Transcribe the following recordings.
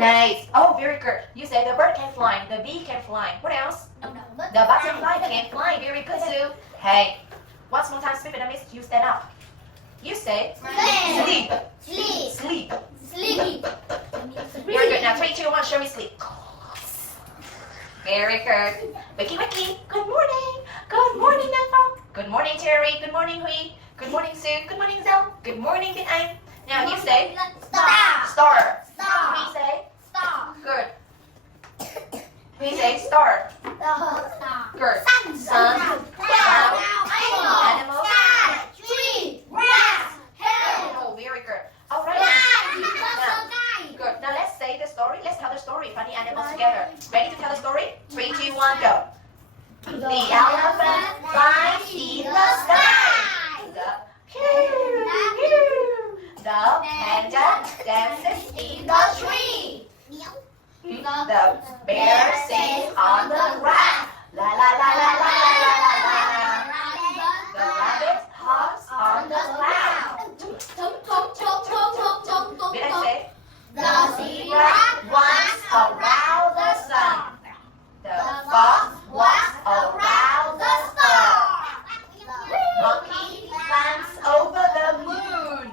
Nice. Oh, very good. You say the bird can fly, the bee can fly. What else? The butterfly can fly. Very good, Sue. Hey, once more time, speak Vietnamese. You stand up. You say sleep. Sleep. Sleep. Sleep. Very good. Now 3, 2, 1. Show me sleep. Very good. Vicky, Vicky. Good morning. Good morning, Nam Phong. Good morning, Terry. Good morning, Huy. Good morning, Sue. Good morning, Zhao. Good morning, Việt Anh. Now you say Star. star. Star. We say Star. good. We say star. Star. Good. Sun. Sun. Cloud. Animal. Sky. Tree. Grass. Hill. Oh, very good. All right. Sky. Good. Now let's say the story. Let's tell the story. Funny animals together. Ready to tell the story? 3, 2, 1, go. The elephant flies in the sky. The panda dances in the tree. The bear sings on the grass. La la la la la la la la. The rabbit hops on the cloud. Did I say? The zebra walks around the sun. The fox walks around the star. Monkey climbs over the moon.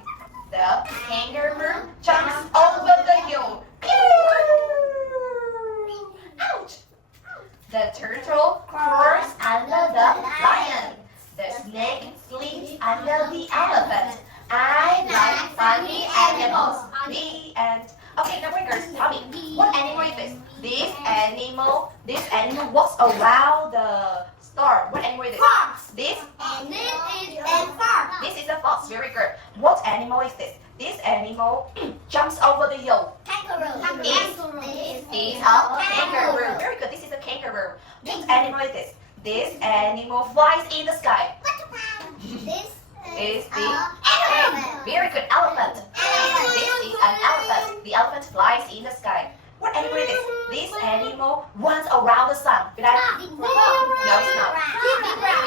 The kangaroo jumps over the hill. Ouch! The turtle crawls under the lion. The snake sleeps under the elephant. I like funny animals. The end. Okay, now girls, tell me, what animal is this? This animal walks around the star. What animal is this? Fox. This Fox. This is a fox. Very good. What animal is this? This animal jumps over the hill. Kangaroo. This is a kangaroo. Very good. This is a kangaroo. What animal is this? This animal flies in the sky. This Is the elephant. very good elephant. Elephant. This is an elephant. The elephant flies in the sky. What animal is this? This animal runs around the sun. Did I? No, it's not.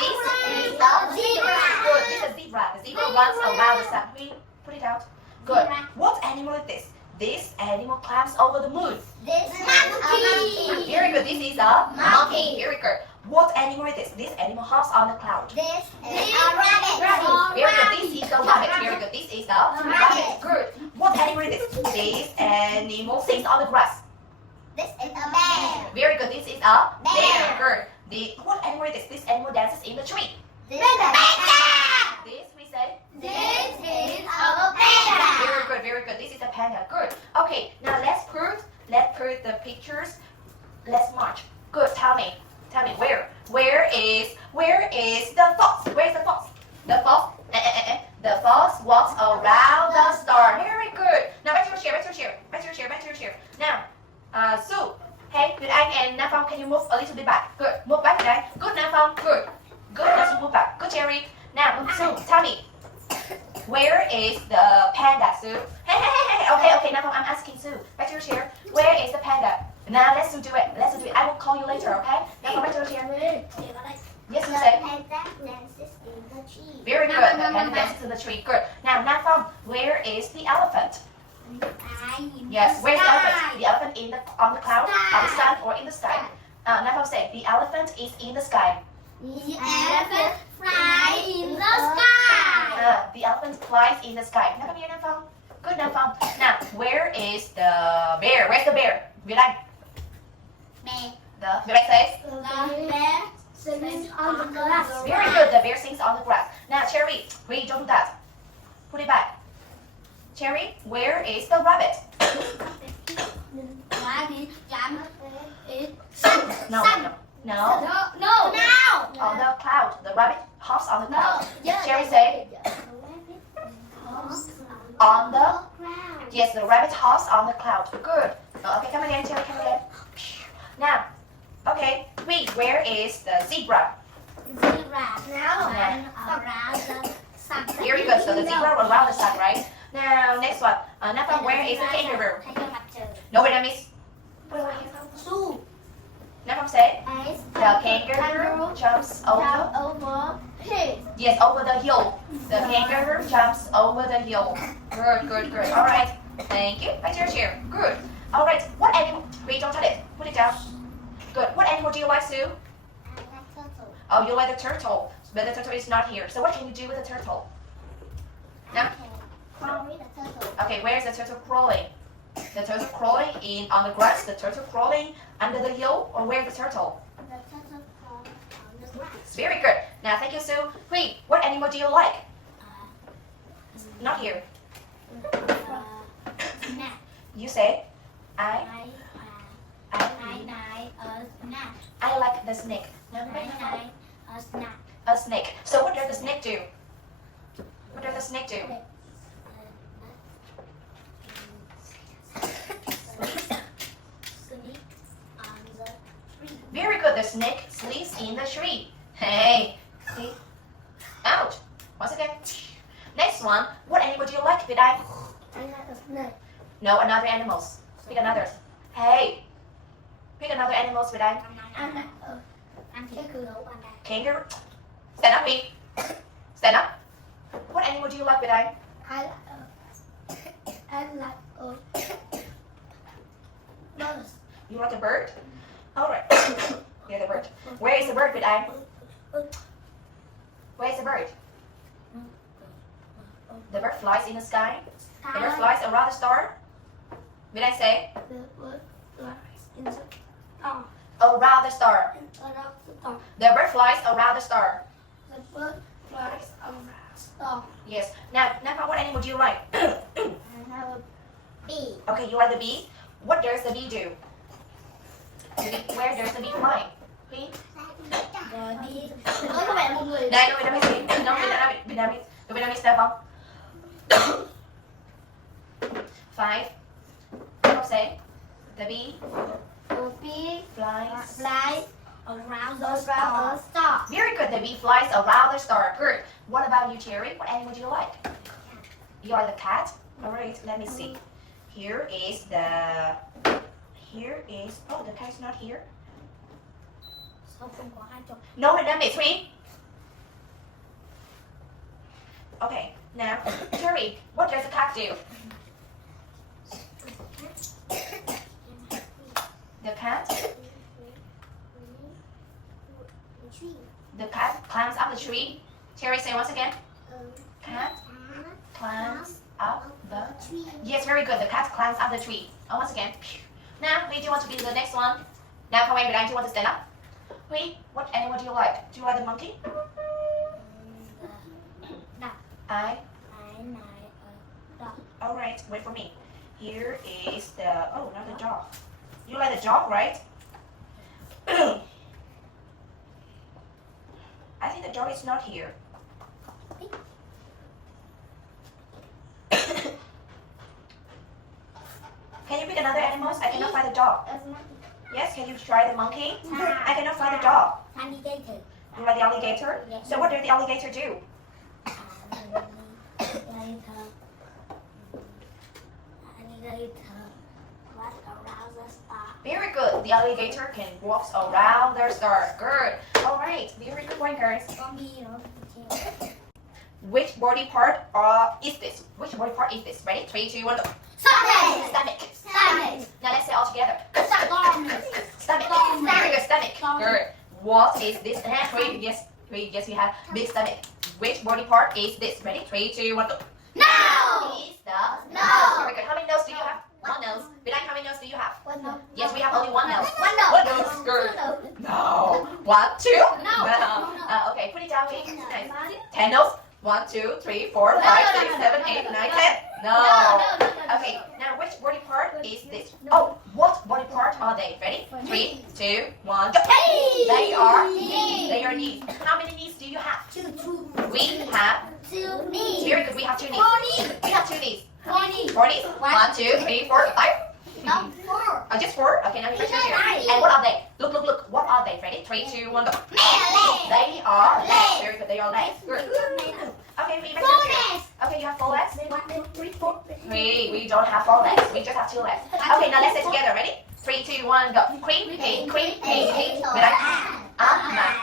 This is a zebra. Good. This is a zebra. The zebra runs around the sun. We put it out. Good. What animal is this? This animal climbs over the moon. This monkey. Very good. This is a monkey. Very good. What animal is this? This animal hops on the cloud. This is a rabbit. Very good. This is a rabbit. Very good. This is a rabbit. Good. What animal is this? This animal sings on the grass. This is a bear. Very good. This is a bear. Good. What animal is this? This animal dances in the tree. This is a panda. This we say. This is a panda. Very good. Very good. This is a panda. Good. Okay. Now let's put the pictures. Let's march. Good. Tell me where? Where is the fox? Where is the fox? The fox. The fox walks around the star. Very good. Now back to your chair. Now, Sue. Hey, Việt Anh and Nam Phong, can you move a little bit back? Good. Move back, Việt Anh. Good, Nam Phong. Good. Good. Now Sue, move back. Good, Cherry. Now, Sue, tell me. Where is the panda, Sue? Hey. Okay, Nam Phong, I'm asking Sue. Back to your chair. Where is the panda? Now let's do it. I will call you later, okay? Now come back to your chair. Yes, you say. Very good. The panda dances in the tree. Good. Now, Nam Phong, where is the elephant? Yes, where's the elephant? The elephant on the cloud, on the sun, or in the sky? Nam Phong say the elephant is in the sky. The elephant flies in the sky. The elephant flies in the sky. Now come here, Nam Phong. Good, Nam Phong. Now, where is the bear? Where's the bear? Việt Anh. Việt Anh says. The bear sings on the grass. Very good. The bear sings on the grass. Now, Cherry, wait, don't do that. Put it back. Cherry, where is the rabbit? No. On the cloud. The rabbit hops on the cloud. Cherry say. On the. Yes, the rabbit hops on the cloud. Good. Okay, come again, Cherry, come again. Now, okay, wait, where is the zebra? Very good. So the zebra around the sun, right? Now, next one. Nam Phong, where is the kangaroo? No, Vietnamese. Nam Phong say. The kangaroo jumps over. Yes, over the hill. The kangaroo jumps over the hill. Good. All right. Thank you. Back to your chair. Good. All right. What animal? Wait, don't touch it. Put it down. Good. What animal do you like, Sue? Oh, you like the turtle. But the turtle is not here. So what can you do with the turtle? No? Okay, where is the turtle crawling? The turtle crawling in on the grass, the turtle crawling under the hill, or where's the turtle? Very good. Now, thank you, Sue. Wait, what animal do you like? Not here. You say, I like the snake. No, a snake. So what does the snake do? What does the snake do? Very good. The snake sleeps in the tree. Hey, see? Out. Once again. Next one. What animal do you like, Vidai? No, another animals. Pick another. Hey. Pick another animals, Vidai. Kangaroo. Stand up, me. Stand up. What animal do you like, Vidai? You like a bird? Alright. Yeah, the bird. Where is the bird, Vidai? Where is the bird? The bird flies in the sky. The bird flies around the star. Vidai say? Around the star. The bird flies around the star. Yes. Now, what animal do you like? Okay, you like the bee. What does the bee do? Where does the bee fly? Bee? Đây, nó Vietnamese gì? Nó Vietnamese đâu không? 5. Không say. The bee flies around the star. Very good. The bee flies around the star. Good. What about you, Cherry? What animal do you like? You like the cat? All right. Let me see. Here is. Oh, the cat is not here. No, Vietnamese. 3. Okay. Now, Cherry, what does the cat do? The cat climbs up the tree. Terry, say once again. Cat climbs up the tree. Yes, very good. The cat climbs up the tree. Oh, once again. Now, we do want to be the next one. Now, come on, do you want to stand up? Wait, what animal do you like? Do you like the monkey? All right, wait for me. Here is not the dog. You like the dog, right? I think the dog is not here. Can you pick another animal? I cannot find the dog. Yes, can you try the monkey? I cannot find the dog. You like the alligator? So what does the alligator do? Very good. The alligator can walk around the star. Good. All right. Very good point, girls. Which body part is this? Which body part is this? Ready? 3, 2, 1, go. Stomach. Now let's say all together. Stomach. Very good. Stomach. Good. What is this? Yes, we have big stomach. Which body part is this? Ready? 3, 2, 1, go. No! Is the nose. Very good. How many nose do you have? One nose. Vidai, how many nose do you have? One nose. Yes, we have only one nose. One nose. One nose. Good. No. 1, 2. No. Okay, put it down, please. Nice. 10 nose. 1, 2, 3, 4, 5, 6, 7, 8, 9, 10. No. Okay, now which body part is this? Oh, what body part are they? Ready? 3, 2, 1, go. They are knees. How many knees do you have? Two. We have. 2 knees. Very good. We have 2 knees. 4 knees. We have 2 knees. 4 knees. 4 knees. 1, 2, 3, 4, 5. No, 4. Just 4? Okay, now you put your here. And what are they? Look. What are they? Ready? 3, 2, 1, go. They are legs. Very good. They are legs. Good. Okay, we 4 legs. Okay, you have 4 legs? 1, 2, 3, 4. We don't have 4 legs. We just have 2 legs. Okay, now let's say together. Ready? 3, 2, 1, go. Cream.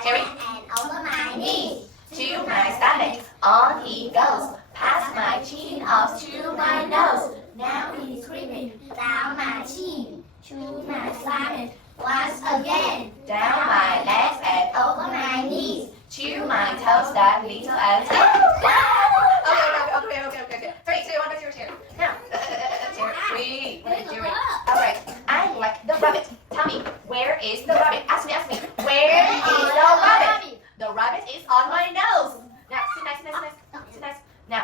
Terry. Over my knees. To my stomach. On he goes. Past my chin up to my nose. Now he's screaming. Down my chin. To my stomach. Once again. Down my legs and Over my knees. chew my toes that little and okay. 3, 2, 1, go to your chair. Now, chair. 3, what are you doing? Alright, I like the rabbit. Tell me, where is the rabbit? Ask me. Where is the rabbit? The rabbit is on my nose. Now, sit nice. Now,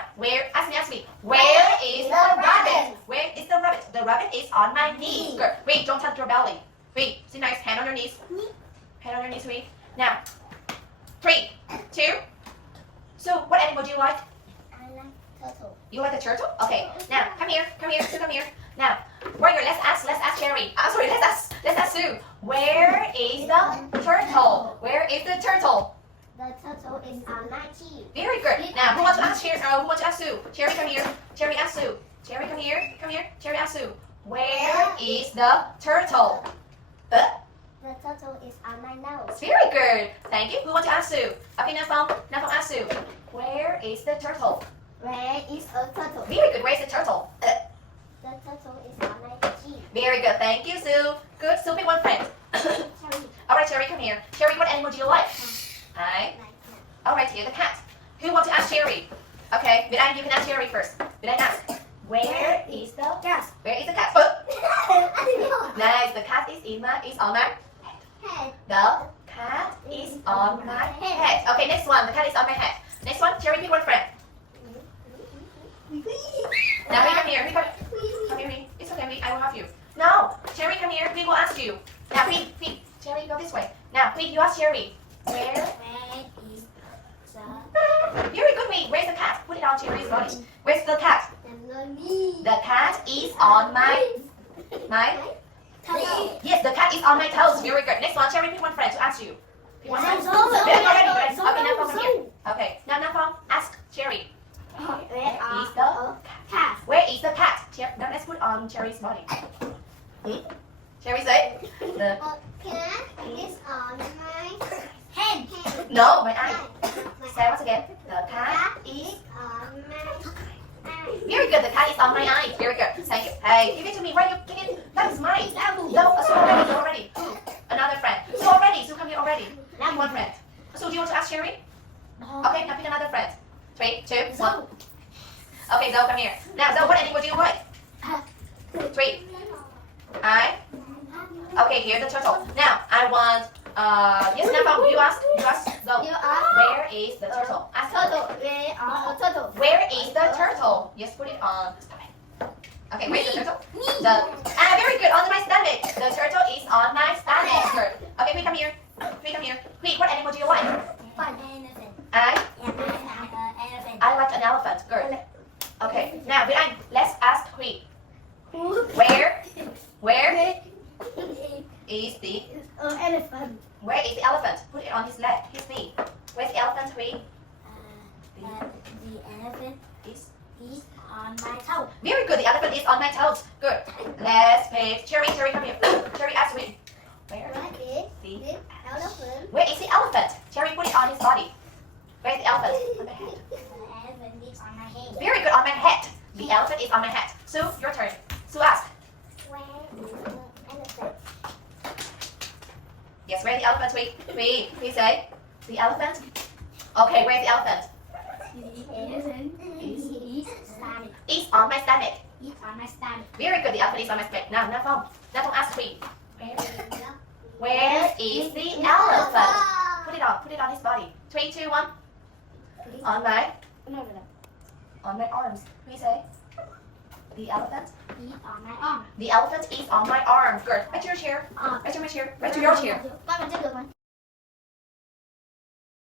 ask me. Where is the rabbit? Where is the rabbit? The rabbit is on my knees. Good. Wait, don't touch your belly. Wait, sit nice. Hand on your knees. Wait. Now, 3, 2. So, what animal do you like? I like turtle. You like a turtle? Okay. Now, come here. Now, let's ask Cherry. Let's ask Sue. Where is the turtle? Where is the turtle? The turtle is on my chin. Very good. Now, who wants to ask who wants to ask Sue? Cherry, come here. Cherry, ask Sue. Cherry, come here. Cherry, ask Sue. Where is the turtle? The turtle is on my nose. Very good. Thank you. Who wants to ask Sue? Okay, now ask Sue. Where is the turtle? Where is a turtle? Very good. Where's the turtle? The turtle is on my chin. Very good. Thank you, Sue. Good. Sue, pick one friend. Cherry. All right, Cherry, come here. Cherry, what animal do you like? Hi. All right, here, the cat. Who wants to ask Cherry? Okay, Vidan, you can ask Cherry first. Vidan, ask. Where is the cat? Where is the cat? Nice. The cat is on my Head. The cat is on my head. Okay, next one. The cat is on my head. Next one, Cherry, pick one friend. Now, we come here. Come here. It's okay. I will help you. No, Cherry, come here. We will ask you. Now, Pete. Cherry, go this way. Now, Pete, you ask Cherry. Where? Where is the Very good, Pete. Where's the cat? Put it on Cherry's body. Where's the cat? me? The cat is on my Turtle. Yes, the cat is on my toes. Very good. Next one, Cherry, pick one friend to ask you. Pick one friend. Zoe. Very already. Okay, now come here. Okay, now ask Cherry. Where Is the cat? Where is the cat? Now let's put on Cherry's body. Cherry say the Cat is on my head. no, my eye. Say once again. The cat is on my eye. very good. The cat is on my eye. Very good. Thank you. Hey, give it to me. Why you give it? That is mine. No, so already. Another friend. So already. So come here already. Pick one friend. So do you want to ask Cherry? Okay, now pick another friend. 3, 2, 1. Okay, Zoe, come here. Now, Zoe, what animal do you like? 3. Okay, here's the turtle. Now, I want, yes, now you ask Zoe. Where is the turtle? Ask her. Turtle. Where is the turtle? Yes, put it on. Okay, where's the turtle? Very good, on my stomach. The turtle is on my stomach. Good. Okay, Pete, come here. Pete, what animal do you like? I like an elephant. Good. Okay, now let's ask Pete. Where is the elephant? Where is the elephant? Put it on his leg, his knee. Where's the elephant, Pete? The elephant Is on my toe. very good. The elephant is on my toes. Good. Let's pick Cherry. Cherry, come here. Cherry, ask me. Where Where is the the elephant? Where is the elephant? Cherry, put it on his body. Where's the elephant? On my head. The elephant is on my head. Very good. On my head. The elephant is on my head. Sue, your turn. Sue, ask. Where is the elephant? Yes, where's the elephant? Wait. Please say. The elephant. Okay, where's the elephant? The elephant is stomach. It's on my stomach. It's on my stomach. Very good. The elephant is on my stomach. Now ask Queen. Where is the elephant? Put it on his body. 3, 2, 1. On my arms. Please say. The elephant. It's on my arm. The elephant is on my arm. Good. Right to your chair. Right to my chair. Right to your chair. Con mình chưa được mà.